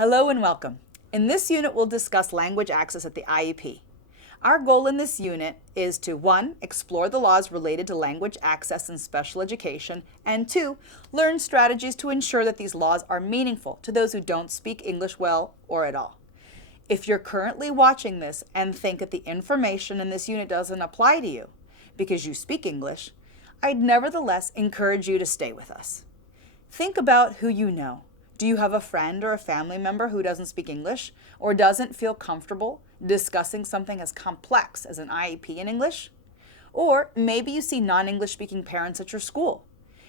Hello and welcome. In this unit, we'll discuss language access at the IEP. Our goal in this unit is to 1. Explore the laws related to language access in special education, and 2. Learn strategies to ensure that these laws are meaningful to those who don't speak English well or at all. If you're currently watching this and think that the information in this unit doesn't apply to you because you speak English, I'd nevertheless encourage you to stay with us. Think about who you know. Do you have a friend or a family member who doesn't speak English or doesn't feel comfortable discussing something as complex as an IEP in English? Or maybe you see non-English speaking parents at your school.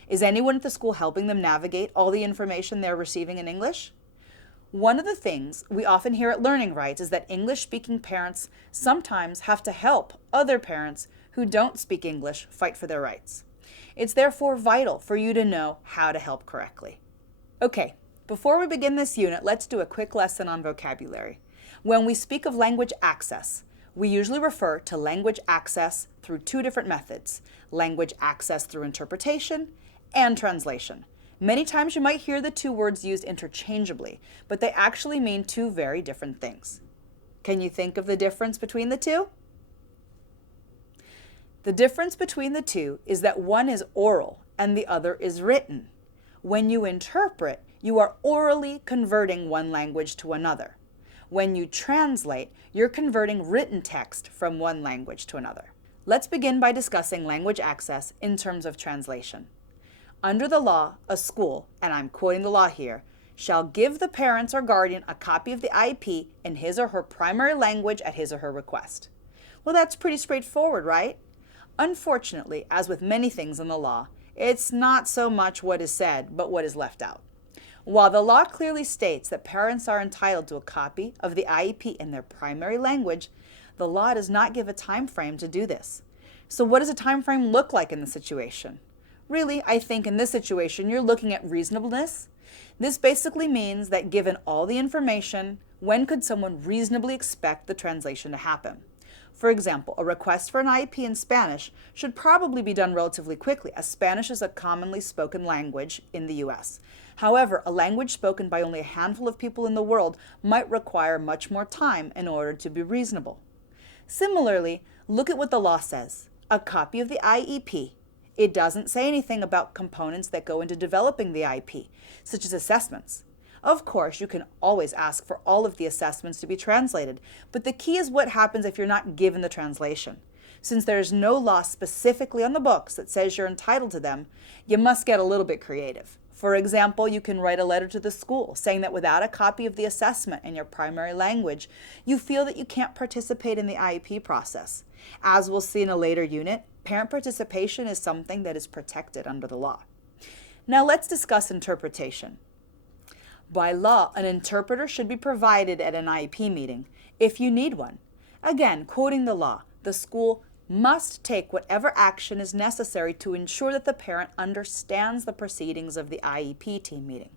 Is anyone at the school helping them navigate all the information they're receiving in English? One of the things we often hear at Learning Rights is that English-speaking parents sometimes have to help other parents who don't speak English fight for their rights. It's therefore vital for you to know how to help correctly. Okay. Before we begin this unit, let's do a quick lesson on vocabulary. When we speak of language access, we usually refer to language access through two different methods: language access through interpretation and translation. Many times you might hear the two words used interchangeably, but they actually mean two very different things. Can you think of the difference between the two? The difference between the two is that one is oral and the other is written. When you interpret, you are orally converting one language to another. When you translate, you're converting written text from one language to another. Let's begin by discussing language access in terms of translation. Under the law, a school, and I'm quoting the law here, shall give the parents or guardian a copy of the IEP in his or her primary language at his or her request. Well, that's pretty straightforward, right? Unfortunately, as with many things in the law, it's not so much what is said, but what is left out. While the law clearly states that parents are entitled to a copy of the IEP in their primary language, the law does not give a time frame to do this. So what does a time frame look like in this situation? Really, I think in this situation, you're looking at reasonableness. This basically means that given all the information, when could someone reasonably expect the translation to happen? For example, a request for an IEP in Spanish should probably be done relatively quickly, as Spanish is a commonly spoken language in the U.S. However, a language spoken by only a handful of people in the world might require much more time in order to be reasonable. Similarly, look at what the law says: a copy of the IEP. It doesn't say anything about components that go into developing the IEP, such as assessments. Of course, you can always ask for all of the assessments to be translated, but the key is what happens if you're not given the translation. Since there's no law specifically on the books that says you're entitled to them, you must get a little bit creative. For example, you can write a letter to the school saying that without a copy of the assessment in your primary language, you feel that you can't participate in the IEP process. As we'll see in a later unit, parent participation is something that is protected under the law. Now let's discuss interpretation. By law, an interpreter should be provided at an IEP meeting if you need one. Again, quoting the law, the school must take whatever action is necessary to ensure that the parent understands the proceedings of the IEP team meeting,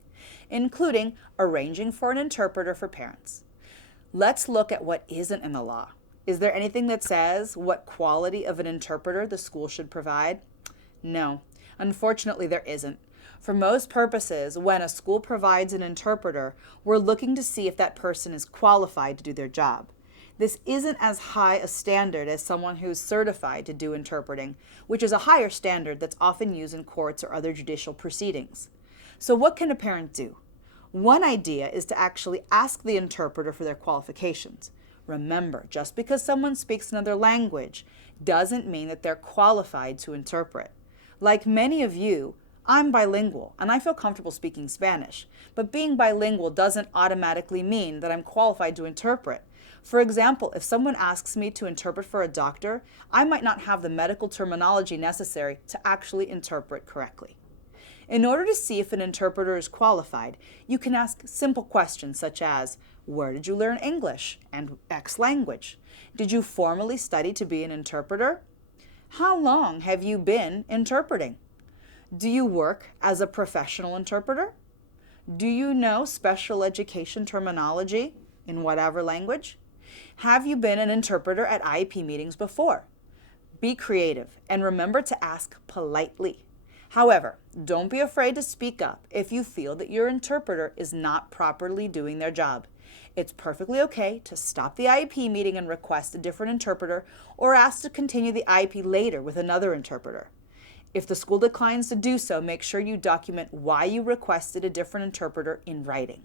including arranging for an interpreter for parents. Let's look at what isn't in the law. Is there anything that says what quality of an interpreter the school should provide? No, unfortunately there isn't. For most purposes, when a school provides an interpreter, we're looking to see if that person is qualified to do their job. This isn't as high a standard as someone who's certified to do interpreting, which is a higher standard that's often used in courts or other judicial proceedings. So what can a parent do? One idea is to actually ask the interpreter for their qualifications. Remember, just because someone speaks another language doesn't mean that they're qualified to interpret. Like many of you, I'm bilingual and I feel comfortable speaking Spanish, but being bilingual doesn't automatically mean that I'm qualified to interpret. For example, if someone asks me to interpret for a doctor, I might not have the medical terminology necessary to actually interpret correctly. In order to see if an interpreter is qualified, you can ask simple questions such as, where did you learn English and X language? Did you formally study to be an interpreter? How long have you been interpreting? Do you work as a professional interpreter? Do you know special education terminology in whatever language? Have you been an interpreter at IEP meetings before? Be creative and remember to ask politely. However, don't be afraid to speak up if you feel that your interpreter is not properly doing their job. It's perfectly okay to stop the IEP meeting and request a different interpreter or ask to continue the IEP later with another interpreter. If the school declines to do so, make sure you document why you requested a different interpreter in writing.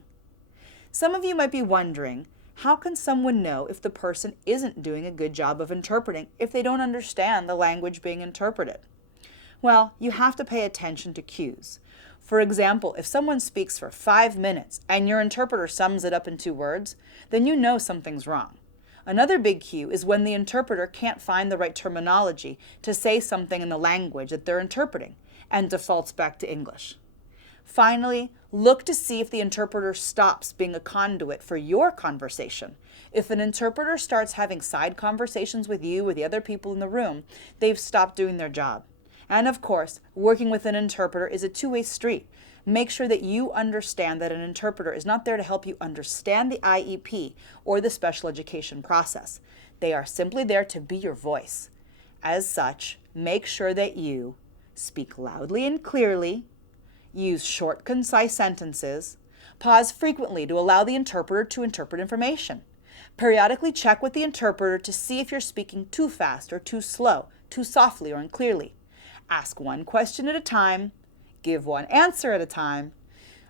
Some of you might be wondering, how can someone know if the person isn't doing a good job of interpreting if they don't understand the language being interpreted? Well, you have to pay attention to cues. For example, if someone speaks for 5 minutes and your interpreter sums it up in 2 words, then you know something's wrong. Another big cue is when the interpreter can't find the right terminology to say something in the language that they're interpreting and defaults back to English. Finally, look to see if the interpreter stops being a conduit for your conversation. If an interpreter starts having side conversations with you or the other people in the room, they've stopped doing their job. And of course, working with an interpreter is a two-way street. Make sure that you understand that an interpreter is not there to help you understand the IEP or the special education process. They are simply there to be your voice. As such, make sure that you speak loudly and clearly, use short, concise sentences, pause frequently to allow the interpreter to interpret information. Periodically check with the interpreter to see if you're speaking too fast or too slow, too softly or unclearly. Ask one question at a time, give one answer at a time.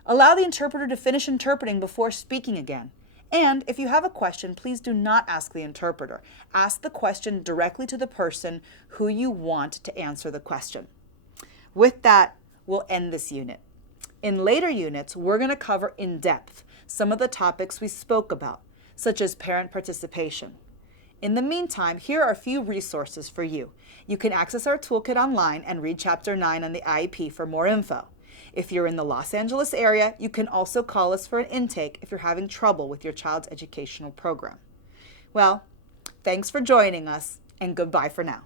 Allow the interpreter to finish interpreting before speaking again. And if you have a question, please do not ask the interpreter. Ask the question directly to the person who you want to answer the question. With that, we'll end this unit. In later units, we're going to cover in depth some of the topics we spoke about, such as parent participation. In the meantime, here are a few resources for you. You can access our toolkit online and read Chapter 9 on the IEP for more info. If you're in the Los Angeles area, you can also call us for an intake if you're having trouble with your child's educational program. Well, thanks for joining us, and goodbye for now.